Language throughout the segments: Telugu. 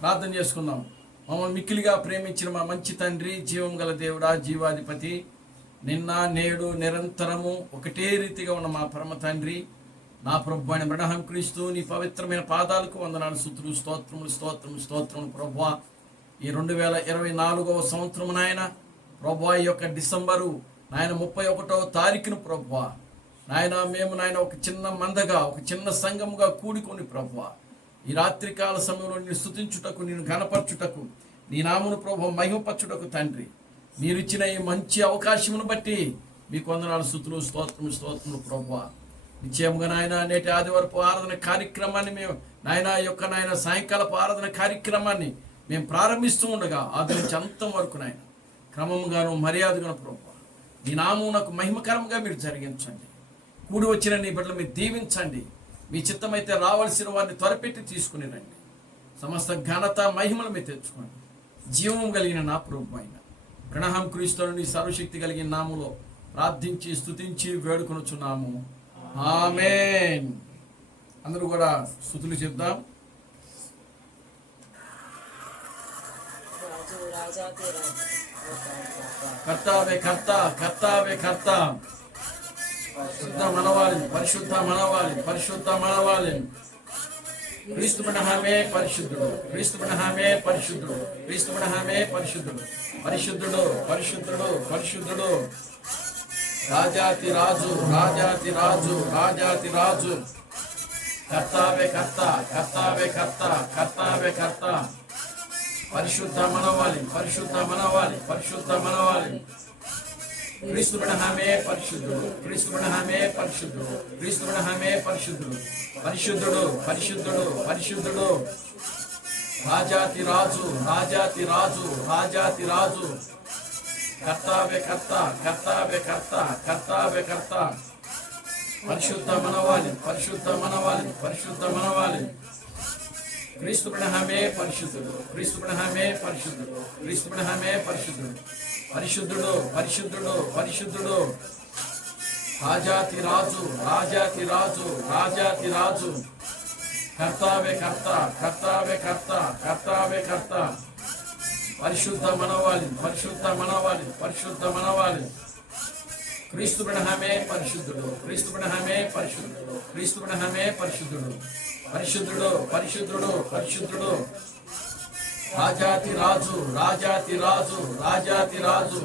ప్రార్థన చేసుకుందాం. మమ్మల్ని మిక్కిలిగా ప్రేమించిన మా మంచి తండ్రి, జీవం గల దేవుడా, జీవాధిపతి, నిన్న నేడు నిరంతరము ఒకటే రీతిగా ఉన్న మా పరమ తండ్రి, నా ప్రభు అయిన అబ్రహాం క్రీస్తు, నీ పవిత్రమైన పాదాలకు వందనాలు, స్తుతులు, స్తోత్రములు స్తోత్రములు స్తోత్రములు ప్రభువా. ఈ 2024వ సంవత్సరము నాయన ప్రభువా, ఈ యొక్క డిసెంబరు నాయన 31వ తారీఖును ప్రభువా నాయన మేము నాయన ఒక చిన్న మందగా, ఒక చిన్న సంఘముగా కూడుకొని ప్రభువా ఈ రాత్రికాల సమయంలో నిన్ను స్తుతించుటకు, నిన్ను ఘనపరచుటకు, నీ నామమును ప్రభువా మహిమపరచుటకు తండ్రి మీరు ఇచ్చిన ఈ మంచి అవకాశమును బట్టి మీకు వందనాలు, స్తుతులు, స్తోత్రములు స్తోత్రములు ప్రభువా. నిశ్చయముగా నాయన నేటి ఆదివారపు ఆరాధన కార్యక్రమాన్ని మేము నాయన యొక్క నాయన సాయంకాలపు ఆరాధన కార్యక్రమాన్ని మేము ప్రారంభిస్తూ ఉండగా ఆది నుంచి అంతం వరకు నాయన క్రమముగాను మర్యాదగాను ప్రభువా నీ నామమునకు మహిమకరంగా మీరు జరిగించండి. కూడి వచ్చిన నీ బిడ్డలు మీరు దీవించండి. మీ చిత్తమైతే రావాల్సిన వారిని త్వరపెట్టి తీసుకుని రండి. సమస్త ఘనత మహిమలు మీరు తెచ్చుకోండి. జీవం కలిగిన నా ప్రభు అయిన అబ్రహాం క్రీస్తును నీ సర్వశక్తి కలిగిన నామములో ప్రార్థించి స్తుతించి వేడుకొనుచున్నాము. ఆమేన్. అందరూ కూడా స్తుతులు చెప్దాం. కర్తావే కర్త, కర్తావే కర్త. శుద్ధ మనవాలి, పరిశుద్ధ మనవాలి, పరిశుద్ధ మనవాలి. క్రీస్తు మనహామే పరిశుద్ధుడు, క్రీస్తు మనహామే పరిశుద్ధుడు, క్రీస్తు మనహామే పరిశుద్ధుడు, పరిశుద్ధుడు పరిశుద్ధుడు పరిశుద్ధుడు. రాజాతి రాజు, రాజాతి రాజు, రాజాతి రాజు. కర్తావే కర్త, కర్తావే కర్త, కర్తావే కర్త. పరిశుద్ధ మనవాలి, పరిశుద్ధ మనవాలి, పరిశుద్ధ మనవాలి. క్రీస్తు మనహామే పరిశుద్ధుడు, క్రీస్తు మనహామే పరిశుద్ధుడు, క్రీస్తు మనహామే పరిశుద్ధుడు, పరిశుద్ధుడు పరిశుద్ధుడు పరిశుద్ధుడు. రాజాతి రాజు, రాజాతి రాజు, రాజాతి రాజు. కర్తావే కర్త, కర్తావే కర్త, కర్తావే కర్త. పరిశుద్ధ మనవాలి, పరిశుద్ధ మనవాలి, పరిశుద్ధ మనవాలి. క్రీస్తు మనహామే పరిశుద్ధుడు, క్రీస్తు మనహామే పరిశుద్ధుడు, క్రీస్తు మనహామే పరిశుద్ధుడు, పరిశుద్ధుడు పరిశుద్ధుడు పరిశుద్ధుడు. రాజాతి రాజు, రాజాతి రాజు, రాజాతి రాజు. కర్తావే కర్త, కర్తావే కర్త, కర్తావే కర్త. పరిశుద్ధ మనవాలి, పరిశుద్ధ మనవాలి, పరిశుద్ధ మనవాలి. క్రీస్తు మనహామే పరిశుద్ధుడు, క్రీస్తు మనహామే పరిశుద్ధుడు, క్రీస్తు మనహామే పరిశుద్ధుడు, పరిశుద్ధుడు పరిశుద్ధుడు పరిశుద్ధుడు. రాజాతి రాజు, రాజాతి రాజు, రాజాతి రాజు.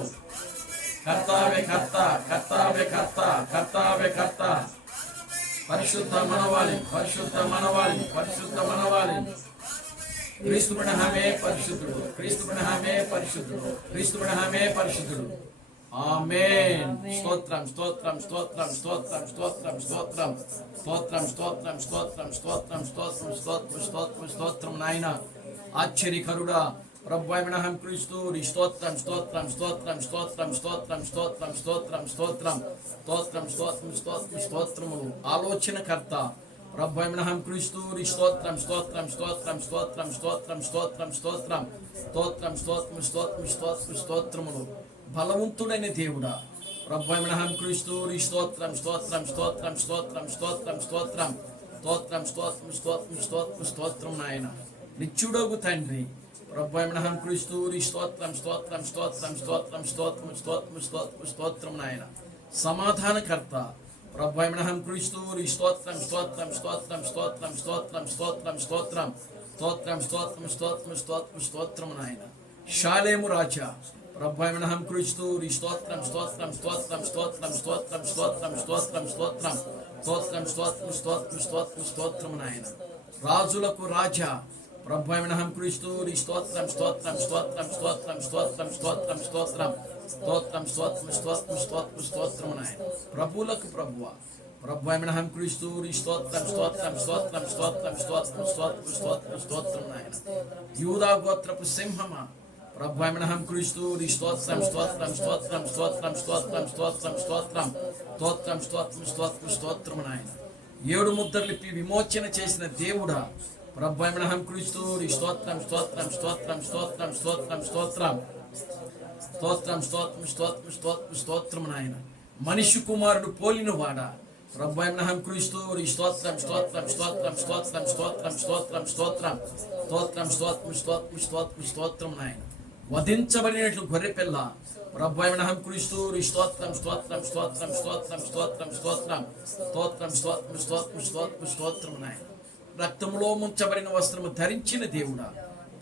కర్తావే కర్త, కర్తావే కర్త, కర్తావే కర్త. పరిశుద్ధ మనవాలి, పరిశుద్ధ మనవాలి, పరిశుద్ధ మనవాలి. క్రీస్తు మనహామే పరిశుద్ధుడు, క్రీస్తు మనహామే పరిశుద్ధుడు, క్రీస్తు మనహామే పరిశుద్ధుడు. ఆమేన్. స్తోత్రం స్తోత్రం స్తోత్రం స్తోత్రం స్తోత్రం స్తోత్రం స్తోత్రం స్తోత్రం స్తోత్రం స్తోత్రం స్తోత్రం స్తోత్రం స్తోత్రం స్తోత్రం. నాయన ఆశ్చర్యకరుడా ప్రభు అయిన క్రీస్తు స్తోత్రం స్తోత్రం స్తోత్రం స్తోత్రం స్తోత్రం స్తోత్రం స్తోత్రం స్తోత్రం స్తోత్రం స్తోత్రం స్తోత్రం స్తోత్రములు. ఆలోచనకర్త ప్రభు అయిన క్రీస్తు స్తోత్రం స్తోత్రం స్తోత్రం స్తోత్రం స్తోత్రం స్తోత్రం స్తోత్రం స్తోత్రం స్తోత్రం స్తోత్రం స్తోత్రం స్తోత్రములు. బలవంతుడైన దేవుడా ప్రభు అయిన క్రీస్తు స్తోత్రం స్తోత్రం స్తోత్రం స్తోత్రం స్తోత్రం స్తోత్రం స్తోత్రం స్తోత్రం స్తోత్రం స్తోత్రం స్తోత్రం. నాయన నిత్యుడగు తండ్రి ప్రభు అయిన క్రీస్తు స్తోత్రం స్తోత్రం స్తోత్రం స్తోత్రం స్తోత్రం స్తోత్రం స్తోత్రం స్తోత్రం. నాయన సమాధానకర్త ప్రభు అయిన క్రీస్తు స్తోత్రం స్తోత్రం స్తోత్రం స్తోత్రం స్తోత్రం స్తోత్రం స్తోత్రం స్తోత్రం స్తోత్రం స్తోత్రం స్తోత్రం స్తోత్రం. నాయన షాలేము రాజా ప్రభు అయిన క్రీస్తు స్తోత్రం స్తోత్రం స్తోత్రం స్తోత్రం స్తోత్రం స్తోత్రం స్తోత్రం స్తోత్రం స్తోత్రం స్తోత్రం స్తోత్రం స్తోత్రం స్తోత్రం. నాయన రాజులకు రాజా ప్రభు అయిన క్రీస్తు స్తోత్రం స్తోత్రం స్తోత్రం స్తోత్రం స్తోత్రం స్తోత్రం స్తోత్రం స్తోత్రం స్తోత్రం స్తోత్రం స్తోత్రం స్తోత్రం. నాయన ప్రభువులకు ప్రభువా ప్రభు అయిన క్రీస్తు స్తోత్రం స్తోత్రం స్తోత్రం స్తోత్రం స్తోత్రం స్తోత్రం స్తోత్రం స్తోత్రం. నాయన యూదా గోత్రపు సింహమా ప్రభు అయిన క్రీస్తు స్తోత్రం స్తోత్రం స్తోత్రం స్తోత్రం స్తోత్రం స్తోత్రం స్తోత్రం స్తోత్రం స్తోత్రం స్తోత్రం స్తోత్రం. నాయన 7 ముద్రలిపి విమోచన చేసిన దేవుడా ప్రభు అయిన క్రీస్తు స్తోత్రం స్తోత్రం స్తోత్రం స్తోత్రం స్తోత్రం స్తోత్రం స్తోత్రం స్తోత్రం స్తోత్రం స్తోత్రం స్తోత్రం. నాయన మనిషి కుమారుడు పోలిన వాడా ప్రభువైన క్రీస్తు స్తోత్రం స్తోత్రం స్తోత్రం స్తోత్రం స్తోత్రం స్తోత్రం స్తోత్రం స్తోత్రం స్తోత్రం స్తోత్రం స్తోత్రం స్తోత్రం నాయన వధించబడినట్లు గొర్రెపిల్ల ప్రభువైన క్రీస్తు స్తోత్రం స్తోత్రం స్తోత్రం స్తోత్రం స్తోత్రం స్తోత్రం స్తోత్రం స్తోత్రం స్తోత్రం స్తోత్రం స్తోత్రం నాయన రక్తములో ముంచబడిన వస్త్రము ధరించిన దేవుడా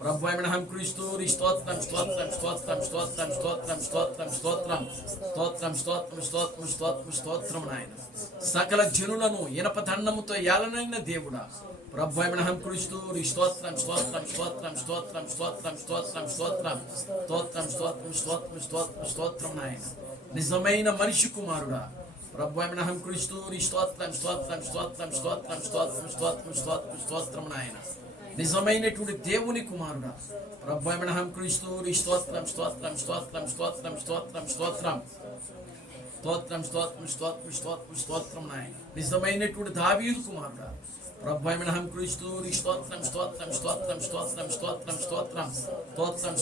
ప్రభువైన క్రీస్తు స్తోత్రం స్తోత్రం స్తోత్రం స్తోత్రం స్తోత్రం స్తోత్రం స్తోత్రం స్తోత్రం స్తోత్రం స్తోత్రం స్తోత్రం స్తోత్రం నాయన సకల జనులను ఇనప దండముతో ఏలనైన దేవుడా ప్రభువైన క్రీస్తు స్తోత్రం స్తోత్రం స్తోత్రం స్తోత్రం స్తోత్రం స్తోత్రం స్తోత్రం స్తోత్రం స్తోత్రం స్తోత్రం స్తోత్రం స్తోత్రం నాయన నిజమైన మనిషి కుమారుడా ప్రభువైన క్రీస్తు స్తోత్రం స్తోత్రం స్తోత్రం స్తోత్రం స్తోత్రం స్తోత్రం స్తోత్రం స్తోత్రం నాయన నిజమైనటువంటి దేవుని కుమారుడా ప్రభువైన క్రీస్తు స్తోత్రం స్తోత్రం స్తోత్రం స్తోత్రం స్తోత్రం స్తోత్రం స్తోత్రం స్తోత్రం స్తోత్రం స్తోత్రం స్తోత్రం నాయన నిజమైనటువంటి దావీదు కుమారుడా ప్రభువైన క్రీస్తు స్తోత్రం స్తోత్రం స్తోత్రం స్తోత్రం స్తోత్రం స్తోత్రం స్తోత్రం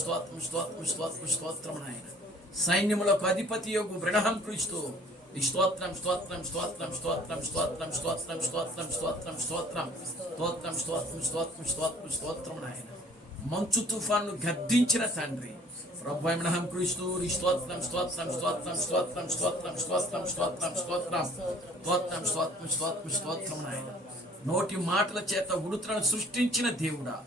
స్తోత్రం స్తోత్రం స్తోత్రం స్తోత్రం నాయన సైన్యములకు అధిపతి యోగు బ్రహ్మ క్రీస్తు స్తోత్రం స్తోత్రం స్తోత్రం స్తోత్రం స్తోత్రం స్తోత్రం స్తోత్రం స్తోత్రం స్తోత్రం స్తోత్రం స్తోత్రం స్తోత్రం స్తోత్రం స్తోత్రం నాయన మంచు తుఫాను గద్దించిన తండ్రి ప్రభువైన క్రీస్తు స్తోత్రం స్తోత్రం స్తోత్రం స్తోత్రం స్తోత్రం స్తోత్రం స్తోత్రం స్తోత్రం స్తోత్రం స్తోత్రం స్తోత్రం స్తోత్రం నాయన నోటి మాటల చేత ఉడుతలను సృష్టించిన దేవుడా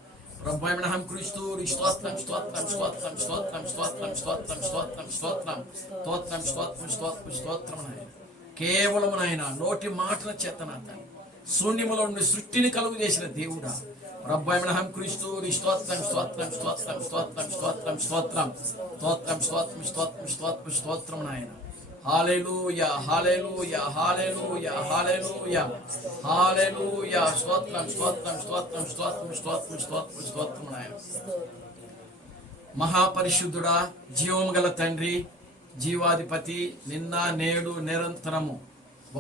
ప్రభువైన క్రీస్తు స్తోత్రం స్తోత్రం స్తోత్రం స్తోత్రం స్తోత్రం స్తోత్రం స్తోత్రం స్తోత్రం స్తోత్రం స్తోత్రం స్తోత్రం స్తోత్రం నాయన కేవలం నాయన నోటి మాటల చేత నాయన శూన్యములో నుండి సృష్టిని కలుగు చేసిన దేవుడా ప్రభువైన క్రీస్తు స్తోత్రం స్తోత్రం స్తోత్రం స్తోత్రం స్తోత్రం స్తోత్రం స్తోత్రం స్తోత్రం స్తోత్రం స్తోత్రం స్తోత్రం నాయన హల్లెలూయా హల్లెలూయా హల్లెలూయా హల్లెలూయా హల్లెలూయా స్తోత్రం స్తోత్రం స్తోత్రం స్తోత్రం స్తోత్రం స్తోత్రం స్తోత్రం నాయన మహాపరిశుద్ధుడా జీవము గల తండ్రి జీవాధిపతి నిన్న నేడు నిరంతరము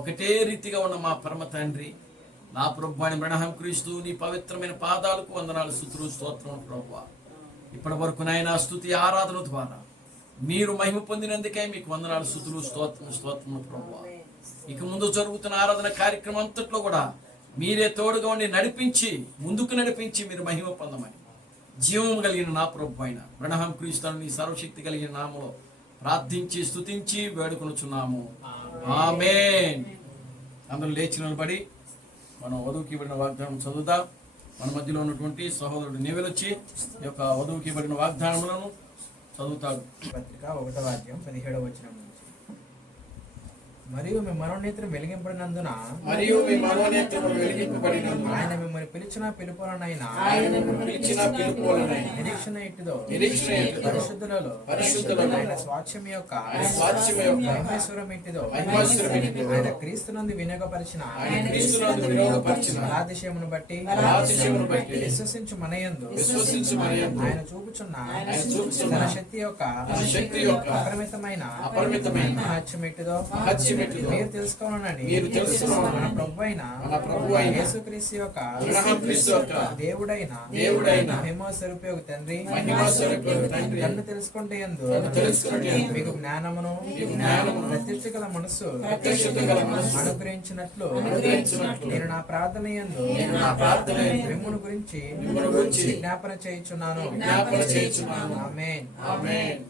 ఒకటే రీతిగా ఉన్న మా పరమ తండ్రి నా ప్రభువైన బ్రహ్మ క్రీస్తు నీ పవిత్రమైన పాదాలకు వందనాలు స్తుతులు స్తోత్రం ప్రభువా ఇప్పటి వరకు నాయన స్తుతి ఆరాధన ద్వారా మీరు మహిమ పొందినందుకే మీకు వందనాలు స్తుతులు స్తోత్రం స్తోత్రం ప్రభువా ఇక ముందు జరుగుతున్న ఆరాధన కార్యక్రమం అంతట్లో కూడా మీరే తోడుగా ఉండి నడిపించి ముందుకు నడిపించి మీరు మహిమ పొందమని జీవం కలిగిన నా ప్రభువైన బ్రహ్మ క్రీస్తుని నీ సర్వశక్తి కలిగిన నామములో ప్రార్థించి స్తుతించి వేడుకొనుచున్నాము ఆమేన్. అందరూ లేచి నిలబడి మనం వధువుకి ఇవ్వబడిన వాగ్దానం చదువుదాం. మన మధ్యలో ఉన్నటువంటి సహోదరుడు నీవెలొచ్చి ఈ యొక్క వధువుకి ఇవ్వబడిన వాగ్దానములను చదువుతాడు. పత్రిక 1వ అధ్యాయం 17వ వచనం నుంచి మరియు మీ మనోనేత్రం వెలిగింపడినందున ఆయన మిమ్మల్ని పిలిచిన పిలుపులనైనా నిరీక్షణ ఇట్టుదో పరిశుద్ధులలో ఆయన స్వాచ్యం యొక్క మహేశ్వరం ఇట్టుదో ఆయన క్రీస్తునందు వినియోగపరిచిన అతిశయమును బట్టి విశ్వసించు మనయందు ఆయన చూపుచున్న తన శక్తి యొక్క అపరిమితమైన మహత్యమిట్టుదో మీరు తెలుసుకోవాలని మన ప్రభువైన యేసుక్రీస్తు యొక్క దేవుడైన మహిమ స్వరూపయోగ తండ్రి నన్ను తెలుసుకుంటే యందు మీకు జ్ఞానమును ప్రత్యక్ష గల మనస్సు అనుగ్రహించినట్లు నేను నా ప్రార్థన యందు మిమ్మును గురించి విజ్ఞాపన చేయుచున్నాను. ఆమేన్. ఆమేన్.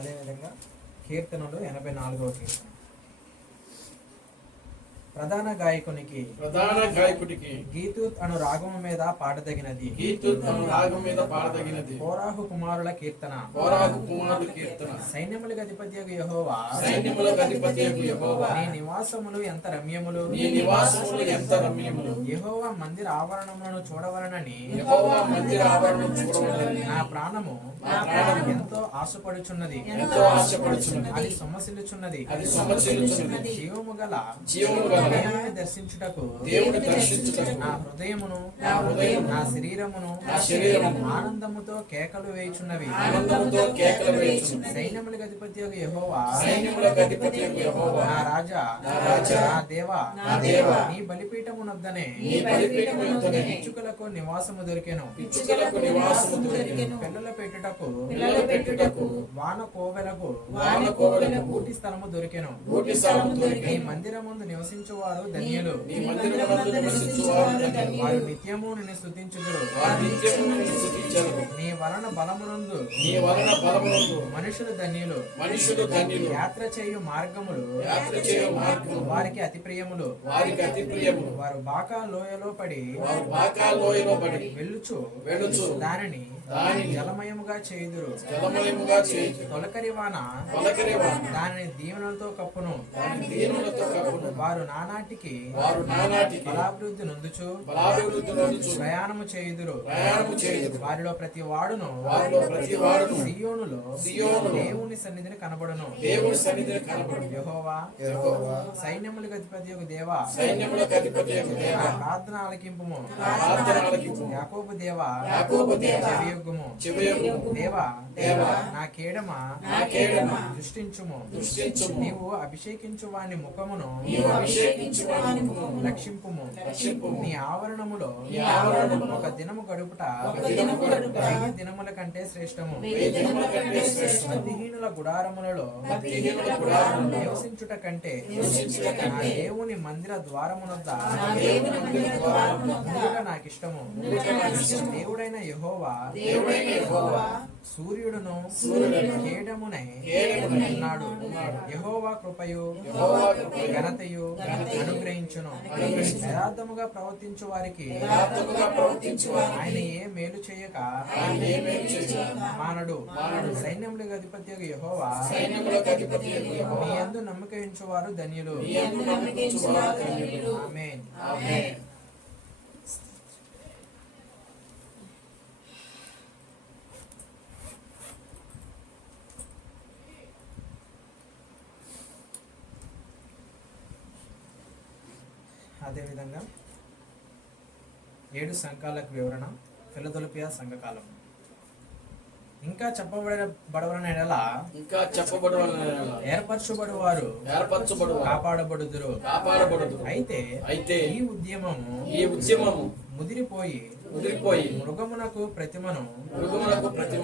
అదేవిధంగా కీర్తనలు 84వ కీర్తన ప్రధాన గాయకునికి గీతూత్ అను రాగము మీద పాడదగినది. కోరాహు కుమారుల కీర్తన. సైన్యములకు అధిపతియగు యెహోవా నీ నివాసములు ఎంత రమ్యములు. యెహోవా మందిర ఆవరణములను చూడవలనని నా ప్రాణము ఎంతో ఆశపడుచున్నది. అది సొమ్మసిల్లుచున్నది. జీవము గల దర్శించుటకు దర్శించుటకు నా హృదయమును నా శరీరమును ఆనందముతో కేకలు వేయుచున్నవి. సైన్యములకు అధిపతియగు యెహోవా నా రాజా నా దేవా నీ బలిపీఠమునొద్దనే పిచ్చుకలకు నివాసము దొరికెను. పిల్లల పెట్టుటకు వాన కోవెలకు ఊటి స్థలము దొరికెను. నీ మందిరముందు నివసించువారు ధన్యులు. వారు నిత్యము నిన్ను స్తుతించుదురు. నీ వలన బలమునందు మనుషులు ధన్యులు. యాత్ర చేయు మార్గములు వారికి అతి ప్రియములు. వారు బాకా లోయలో పడి వెళ్ళుచు దానిని జలమయముగా చేయుదురు. తొలకరి వాన దానిని దీవెనలతో కప్పును. వారు నానాటికి బలాభివృద్ధి నొందుచు ప్రయాణము చేయుదురు. వారిలో ప్రతి వాడును సియోనులో దేవుని సన్నిధిని కనబడును. యెహోవా సైన్యములకు అధిపతియగు దేవా నా ప్రార్థన ఆలకింపుము. యాకోబు దేవా చెవియొగ్గుము. దేవా నా కేడమ దృష్టించుము. నీవు అభిషేకించు వాని ముఖమును రక్షింపుము. నీ ఆవరణములో ఒక దినము గడుపుట 1000 దినముల కంటే శ్రేష్టము. భక్తిహీనుల గుడారములలో నివసించుట కంటే నా దేవుని మందిర ద్వారమునొద్ద ఉండుట నాకిష్టము. దేవుడైన యెహోవా సూర్యుడును కేడమునై ఉన్నాడు. యెహోవా కృపయు ఘనతయు అనుగ్రహించును. యథార్థముగా ప్రవర్తించు వారికి ఆయన ఏ మేలు చేయక మానడు. సైన్యములకు అధిపతియగు యెహోవా నీ యందు నమ్మిక ఉంచువారు ధన్యులు. ఆమేన్. అదేవిధంగా 7 సంఘాలకు వివరణ. ఫిలదెల్ఫియా సంఘకాలం. ఇంకా చెప్పబడవలన ఎడల ఏర్పరచబడు వారు కాపాడబడుదురు. అయితే ఈ ఉద్యమము ముదిరిపోయి మృగమునకు ప్రతిమను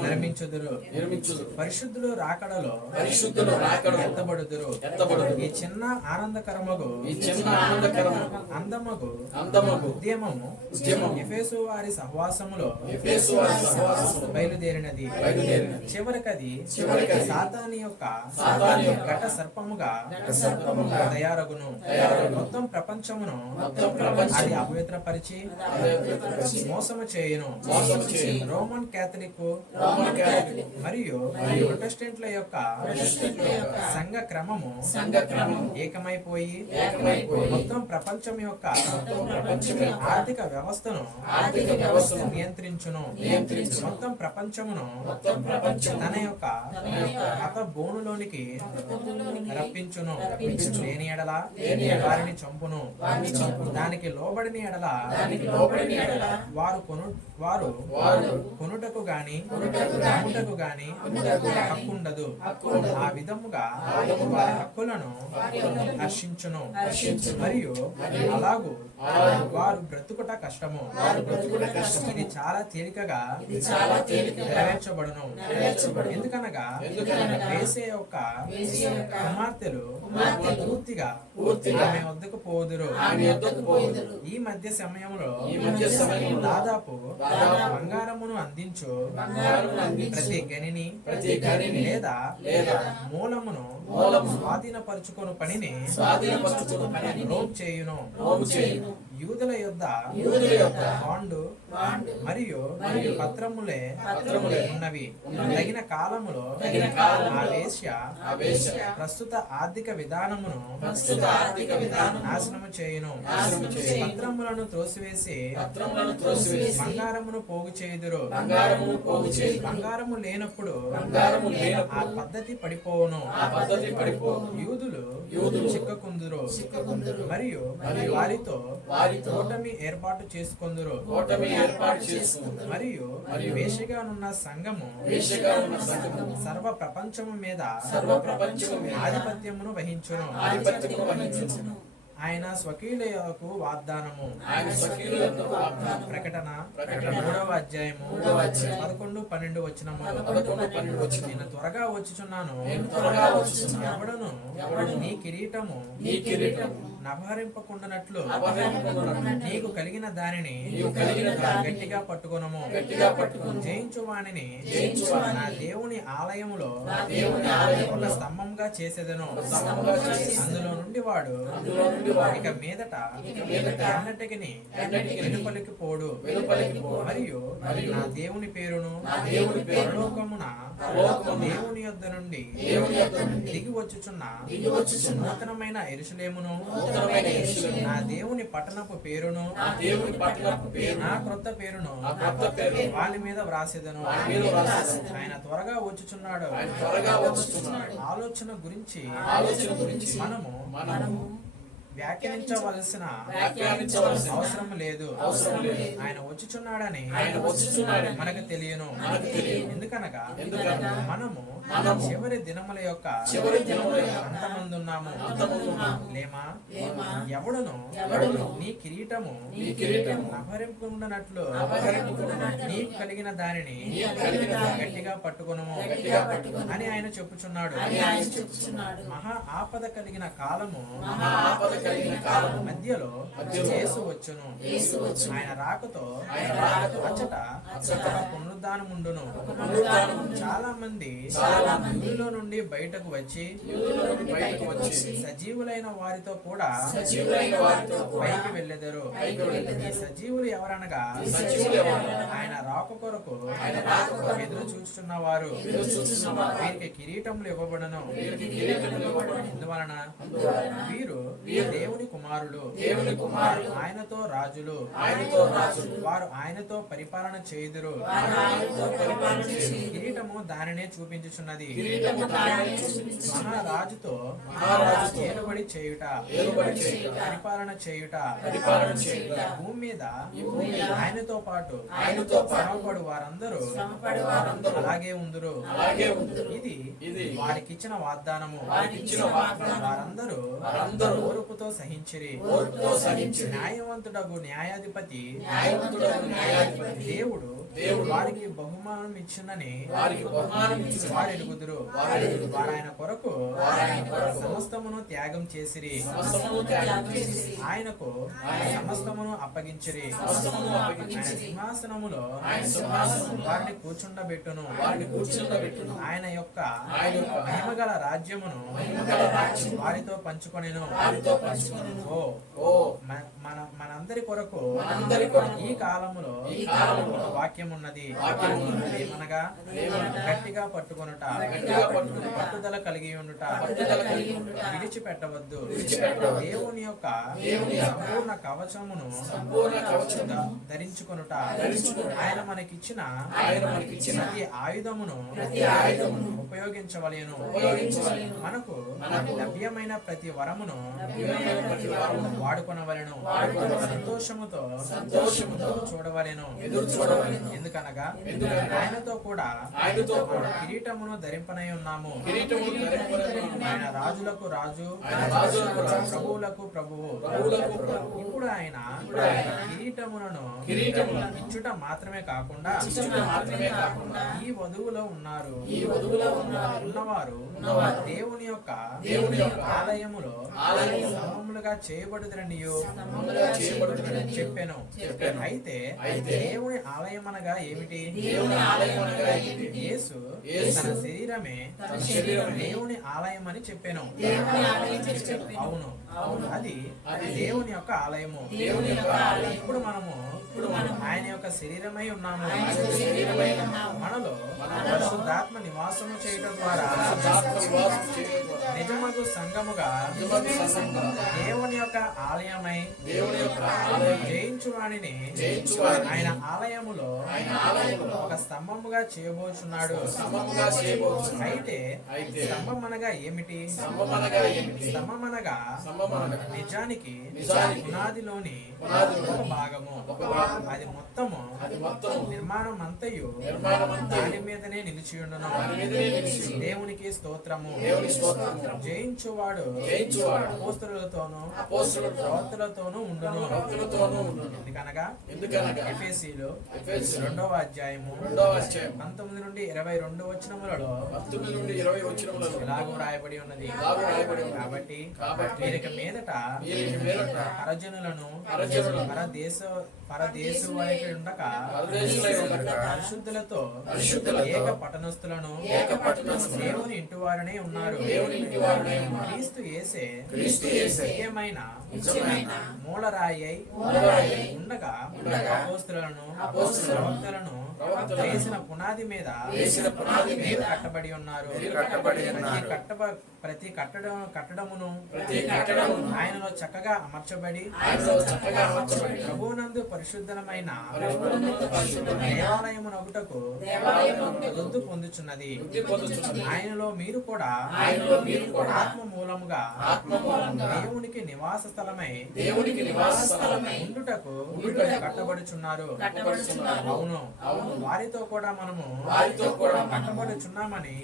నిర్మించుదురు. పరిశుద్ధులు రాకడలో ఎత్తబడుదురు. ఈ చిన్న ఆనందకరమగు అందమగు ఉద్యమము ఎఫెసు వారి సహవాసములో బయలుదేరినది. చివరికది సాతాను యొక్క ఘట సర్పముగా తయారగును. మొత్తం ప్రపంచమును అది అపవిత్రపరిచి మోసము చేయును. రోమన్ క్యాథలిక్ మరియు ప్రొటెస్టెంట్ల యొక్క సంఘ క్రమము ఏకమైపోయి మొత్తం ప్రపంచం యొక్క ఆర్థిక వ్యవస్థను నియంత్రించును. మొత్తం ప్రపంచమును తన యొక్క హత బోనులోనికి రప్పించును. లేని ఎడల వారిని చంపును. దానికి లోబడిన ఎడల వారు కొనుటకు గాని అమ్ముటకు గాని హక్కుండదు. ఆ విధముగా వారి హక్కులను హర్షించును. మరియు అలాగూ వారు బ్రతుకుట కష్టము. ఇది చాలా తేలికగా నెరవేర్చబడును. ఎందుకనగా వేసే యొక్క కుమార్తెలు పూర్తిగా ఆమె వద్దకు పోదురు. ఈ మధ్య సమయంలో దాదాపు బంగారమును అందించు ప్రతి గనిని లేదా మూలమును స్వాధీనపరుచుకొను పనిని రోమ్ చేయును. యూదుల యొద్ద బాండు మరియు పత్రములే ఉన్నవి. తగిన కాలములో ఆ వేశ్య ప్రస్తుత ఆర్థిక విధానమును నాశనము చేయును. పత్రములను త్రోసివేసి బంగారమును పోగు చేయుదురు. బంగారము లేనప్పుడు ఆ పద్ధతి పడిపోవును. పద్ధతి పడిపోవు. యూదులు చిక్కకుందురు మరియు వారితో కూటమి ఏర్పాటు చేసుకొందురు. మరియు వేషగానున్న సంఘము సర్వ ప్రపంచము మీద ఆధిపత్యమును వహించును. ఆయన స్వకీయులకు వాగ్దానము. ప్రకటన 3వ అధ్యాయము 11-12 వచనములు. నేను త్వరగా వచ్చుచున్నాను. ఎవడును నీ కిరీటము నభరింపకుండానట్లు నీకు కలిగిన దానిని గట్టిగా పట్టుకొనము. జయించు వానిని నా దేవుని ఆలయములో ఒక స్తంభంగా చేసేదను. అందులో నుండి వాడు ఇక మీదట ఎన్నటికి వెలుపలికి పోడు. మరియు నా దేవుని పేరును పరలోకమున దేవుని యొద్ద నుండి దిగి వచ్చుచున్న నూతనమైన యెరూషలేమును నా దేవుని పట్టణపు పేరును నా క్రొత్త పేరును వాని మీద వ్రాసేదను. ఆయన త్వరగా వచ్చుచున్నాడు. ఆలోచన గురించి మనము వ్యాఖ్యానించవలసిన అవసరం లేదు. ఆయన వచ్చుచున్నాడని మనకు తెలియను. ఎందుకనగా మనము చివరి దినముల యొక్క అంతమందున్నాము. లేమా ఎవడును నీ కిరీటము నభరింపుకున్నట్లు నీకు కలిగిన దానిని గట్టిగా పట్టుకొనుము అని ఆయన చెప్పుచున్నాడు. మహా ఆపద కలిగిన కాలము మధ్యలో యేసు వచ్చును. ఆయన రాకతో అచ్చట పునరుద్ధానముండును. చాలా మంది ఊరిలో నుండి బయటకు వచ్చి సజీవులైన వారితో కూడా పైకి వెళ్ళెదరు. ఈ సజీవులు ఎవరనగా ఆయన రాక కొరకు ఎదురు చూస్తున్న వారు. వీరికి కిరీటములు ఇవ్వబడను. ఎందువలన వీరు దేవుని కుమారులు, ఆయనతో రాజులు, వారు ఆయనతో పరిపాలన చేయుదురు. కిరీటము దానినే చూపించుచున్నది. మహారాజుతో ఏలుబడి చేయుట, పరిపాలన చేయుట. భూమి మీద ఆయనతో పాటు శ్రమపడు వారందరూ అలాగే ఉందురు. ఇది వారికిచ్చిన వాగ్దానము. వారందరూ ఓర్పుతో సహించిరి. న్యాయవంతుడగు న్యాయాధిపతి దేవుడు వారికి బహుమానం ఇచ్చిందని వారు ఎరుగుదురు. వారు ఆయన కొరకు సమస్తమును త్యాగం చేసిరి. ఆయనకు సమస్తమును అప్పగించిరి. ఆయన సింహాసనములో వారిని కూర్చుండబెట్టును. ఆయన యొక్క మహిమగల రాజ్యమును వారితో పంచుకొనెను. మనందరి కొరకు ఈ కాలములో వాక్యం ఉన్నది. ఏమనగా గట్టిగా పట్టుకొనుట, పట్టుదల కలిగి ఉండుట, విడిచిపెట్టవద్దు. దేవుని యొక్క సంపూర్ణ కవచమును ధరించుకొనుట. ఆయన మనకిచ్చిన ప్రతి ఆయుధమును ఉపయోగించవలెను. మనకు లభ్యమైన ప్రతి వరమును వాడుకొనవలెను. సంతోషముతో చూడవలెను. ఎందుకనగా ఆయనతో కూడా కిరీటమును ధరింపనై ఉన్నాము. ఆయన రాజులకు రాజు, ప్రభువులకు ప్రభువు. ఇప్పుడు ఆయన కిరీటములను ఇచ్చుట మాత్రమే కాకుండా ఈ వధువులో ఉన్నవారు దేవుని యొక్క ఆలయములో సమములుగా చేయబడుదరనియు చెప్పెను. అయితే దేవుని ఆలయం అనగా ఏమిటి? యేసు తన శరీరమే దేవుని ఆలయం అని చెప్పాను. అవును, అది దేవుని యొక్క ఆలయము. ఇప్పుడు మనము ఆయన యొక్క శరీరమై ఉన్నాము. మనలో పరిశుద్ధాత్మ నివాసము చేయటం ద్వారా నిజమగు సంఘముగా దేవుని యొక్క ఆలయమై జయించు వాణిని ఆయన ఆలయములో ఒక స్తంభముగా చేయబోచున్నాడు. అయితే స్తంభం అనగా ఏమిటి? స్తంభం అనగా నిజానికి పునాదిలోని ఒక భాగము. అది మొత్తము నిర్మాణం అంతయు దాని మీదనే నిలిచి ఉండును. దేవునికి స్తోత్రము. జయించువాడు అపోస్తలులతోనూ ప్రవక్తలతోనూ ఉండును. ఎందుకనగా ఎఫెసీయులు 2వ అధ్యాయము 19 నుండి 22 వచనములలో ఇలాగూ రాయబడి ఉన్నది. కాబట్టి వీరికి మీదట పరజనులను పరదేశు వైపు ఉండక పరిశుద్ధులతో ఏక పట్టణస్థులను దేవుని ఇంటి వారనే ఉన్నారు. క్రీస్తు యేసే నిజమైన మూలరాయి అయి ఉండగా అపోస్తలులను ప్రవక్తలను వేసిన పునాది మీద మీరు కట్టబడి ఉన్నారు. ప్రతి కట్టడమును ఆయనలో చక్కగా అమర్చబడి ప్రభువునందు పరిశుద్ధమైన దేవాలయమునొకటకు వృద్ధి పొందుచున్నది. ఆయనలో మీరు కూడా ఆత్మ మూలముగా దేవునికి నివాస స్థలమై ఉండుటకు కట్టబడుచున్నారు. అవును, వారితో కూడా మనము కట్టబడుచున్నామని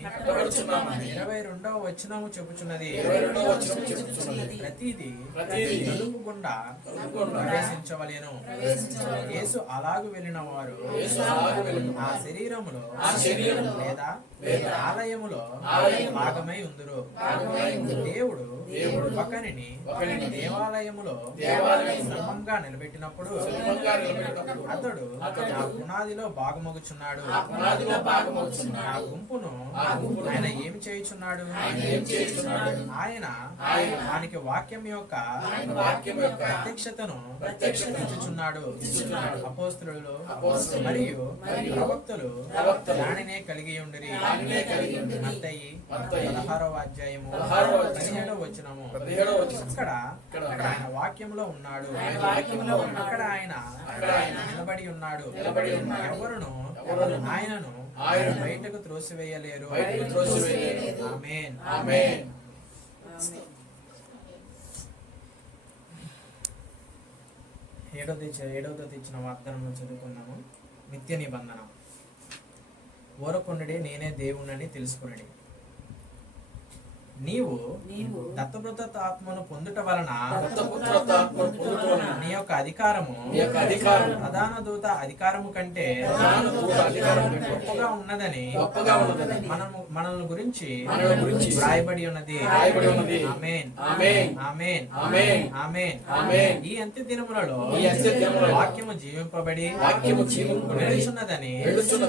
22వ వచనము చెప్పుచున్నది. ప్రతిదీ తలుపు గుండా ప్రవేశించవలెను. యేసు అలాగు వెళ్ళిన వారు ఆ శరీరములో లేదా ఆలయములో భాగమై ఉందురు. దేవుడు ఒకరిని దేవాలయములో స్తంభంగా నిలబెట్టినప్పుడు అతడు ఆ పునాదిలో భాగమగుచున్నాడు. ఆ గుంపును ఆయన ఏమి చేయుచున్నాడు? ఆయన వానికి వాక్యం యొక్క ప్రత్యక్షతను ఇచ్చుచున్నాడు. అపోస్తలులు మరియు ప్రవక్తలు దానినే కలిగి ఉండిరి. మత్తయి 16వ అధ్యాయము 17వ వచనము. అక్కడ ఆయన వాక్యములో ఉన్నాడు. అక్కడ ఆయన నిలబడి ఉన్నాడు. ఎవరును ఆయనను బయటకు త్రోసివేయలేరు. ఆమేన్. ఆమేన్. ఏడవది ఇచ్చిన వాగ్దానం చదువుకున్నాము. నిత్య నిబంధన. ఓరకొండడే నేనే దేవుణ్ణని తెలుసుకునడి. నీవు దత్తపుత్ర ఆత్మను పొందుట వలన నీ యొక్క అధికారము ప్రధాన దూత అధికారము కంటే గొప్పగా ఉన్నదని మనల్ని గురించి రాయబడి ఉన్నది. ఆమేన్. ఆమేన్. ఆమేన్. ఈ అంత్య దినములలో వాక్యము జీవింపబడి నిలుచున్నదని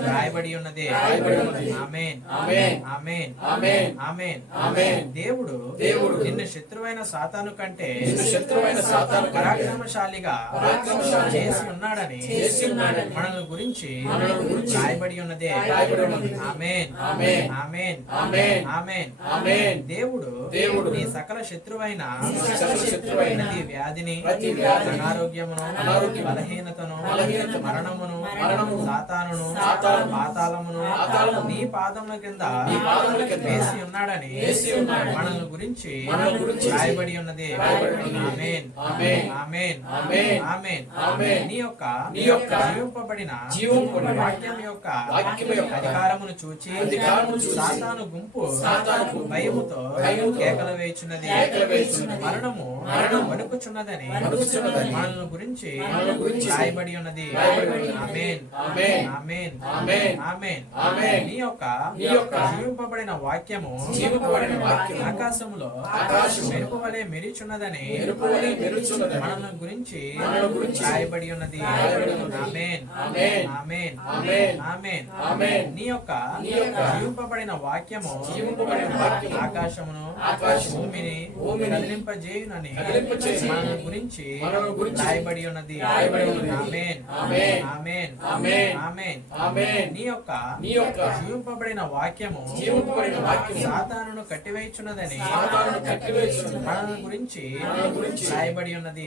రాయబడి ఉన్నది. ఆమేన్. ఆమేన్. ఆమేన్. దేవుడు నిన్ను శత్రువైన సాతాను కంటే పరాక్రమశాలిగా చేసి ఉన్నాడని మనల్ని గురించి రాయబడి ఉన్నదే. ఆమేన్. ఆమేన్. ఆమేన్. దేవుడు నీ సకల శత్రువైన ప్రతి వ్యాధిని, అనారోగ్యమును, బలహీనతను, మరణమును, సాతానును, పాతాళమును నీ పాదముల కింద వేసి ఉన్నాడని మనల్ని గురించి రాయబడి ఉన్నది. ఆమేన్. ఆమేన్. ఆమేన్. నీ యొక్క జీవింపబడిన వాక్యం యొక్క అధికారమును చూచి సాతాను గుంపు భయముతో కేకలు వేయుచున్నది. మరణము వణుకుచున్నదని మనల్ని గురించి రాయబడి ఉన్నది. ఆమేన్. ఆమేన్. నీ యొక్క జీవింపబడిన వాక్యము ఆకాశములో మెరుపు వలె మెరుచున్నదని మనల్ని గురించి రాయబడి ఉన్నది. ఆమేన్ ఆమేన్. ఆమేన్ ఆమేన్. ఆమేన్ ఆమేన్. నీ యొక్క జీవింపబడిన వాక్యము ఆకాశమును భూమిని కదిలింపజేయునని మన గురించి రాయబడి ఉన్నది. ఆమేన్ ఆమేన్. ఆమేన్ ఆమేన్. ఆమేన్ ఆమేన్. నీ యొక్క యొక్క జీవింపబడిన వాక్యము సాతానును కట్టివేయుచున్నదని మన గురించి రాయబడి ఉన్నది.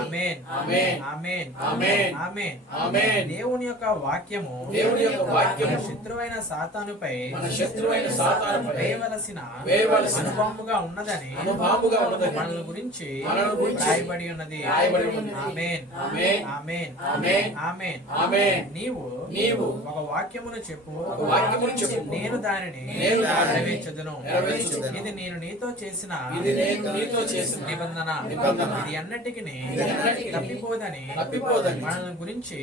ఆమేన్ ఆమేన్. ఆమేన్ ఆమేన్. ఆమేన్ ఆమేన్. దేవుని యొక్క వాక్యము మన శత్రువైన సాతానుపై వేయవలసిన అనుభవముగా ఉన్నదని మనల గురించి రాయబడి ఉన్నది. ఆమేన్ ఆమేన్ ఆమేన్ నీవు ఒక వాక్యమును చెప్పు, నేను దానిని నెరవేర్చుదును. ఇది నేను నీతో చేసిన నిబంధన. ఇది అన్నిటికీ తప్పిపోదని మనల గురించి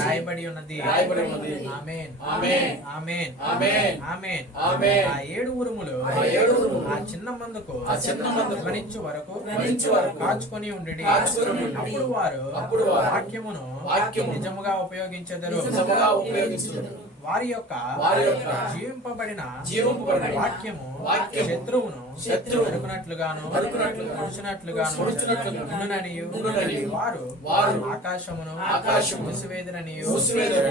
రాయబడి ఉన్నది. ఆమేన్ ఆమేన్ ఆమేన్ ఆ 7 ఉరుములు ఆ చిన్న మందుకు ధ్వనించు వరకు కాచుకొని ఉండి అప్పుడు వారు వాక్యమును నిజముగా ఉపయోగించెదరు. వారి యొక్క జీవింపబడిన వాక్యము శత్రువును నరుకునట్లుగాను ఉండుననియు వారు ఆకాశమును మూసివేయుదురనియు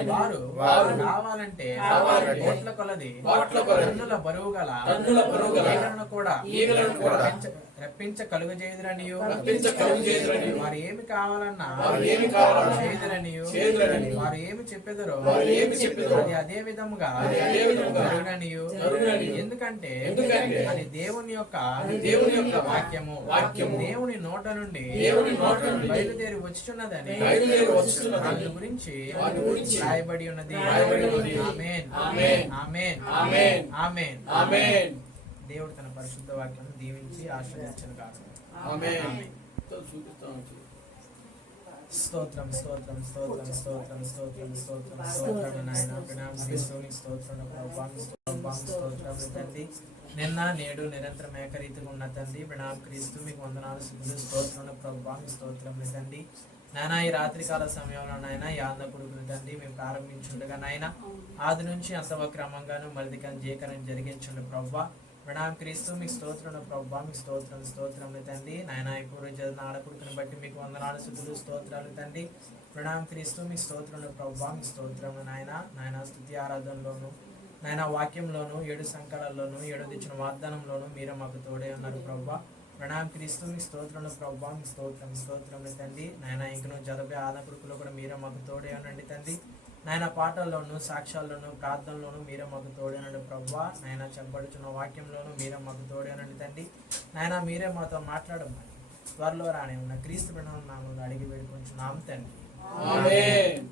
వారు రావాలంటే కోట్ల కొలది టన్నుల బరువు గల ఈగలను కూడా రప్పించ కలుగజేయుదురనియు వారు ఏమి కావాలన్నా చేయుదురనియు వారు ఏమి చెప్పెదరో అది అదే విధముగా జరుగుననియు. ఎందుకంటే అది దేవుని యొక్క వాక్యము దేవుని నోట నుండి బయలుదేరి వచ్చుచున్నదని దాని గురించి రాయబడి ఉన్నది. ఆమేన్ ఆమేన్ ఆమేన్ ఆమేన్. దేవుడు తన పరిశుద్ధ వాక్యాన్ని దీవించి ఆశీర్వదించును గాక. ఆమేన్. స్తోత్రం స్తోత్రం స్తోత్రం స్తోత్రం స్తోత్రం స్తోత్రం స్తోత్రం నాయన ప్రణామస్తుని స్తోత్రం ప్రభువా స్తోత్రం తండ్రి. నిన్న నేడు నిరంతరం ఏకరీతిగా ఉన్న తండ్రి ప్రణామ క్రీస్తు మీకు వందనాలు స్తుతులు స్తోత్రం ప్రభువా స్తోత్రం తండ్రి. నాయన ఈ రాత్రికాల సమయంలో నాయన యాద కొడుకులు తండ్రి మేము ప్రారంభించుండగా నాయన ఆది నుంచి అంతవ క్రమంగాను మరిదికం జీకరం జరిగించండి ప్రభువా. ప్రణామ క్రీస్తు మీకు స్తోత్రం ప్రభువా మీకు స్తోత్రం తండ్రి. నాయన ఈ పూర్వ చదివిన ఆడకొడుకుని బట్టి మీకు వందనాలు స్తుతులు స్తోత్రాలు తండ్రి. ప్రణామ క్రీస్తు మీకు స్తోత్రం ప్రభువా మీకు స్తోత్రం నాయన స్తుతి ఆరాధనలోను నాయన వాక్యంలోను 7 సంకలాల్లోను 7 ఇచ్చిన వాగ్దానంలోను మీరే మాకు తోడే ఉన్నారు ప్రభువా. ప్రణామ క్రీస్తు మీకు స్తోత్రం ప్రభువా మీకు స్తోత్రం తండ్రి. నాయన ఇంకను చదివే ఆడకొడుకులో కూడా మీరే మాకు తోడే ఉండండి తండ్రి. నాయన పాటల్లోను సాక్ష్యాల్లోను ప్రార్థనలోను మీరే మాకు తోడేనండి ప్రభువా. నాయన చెప్పబడుచున్న వాక్యంలోను మీరే మాకు తోడేనండి తండ్రి. నాయన మీరే మాతో మాట్లాడమని త్వరలో రాని ఉన్న క్రీస్తు ప్రణామం నామములో అడిగి వేడుకొంచున్నాం తండ్రి. ఆమేన్.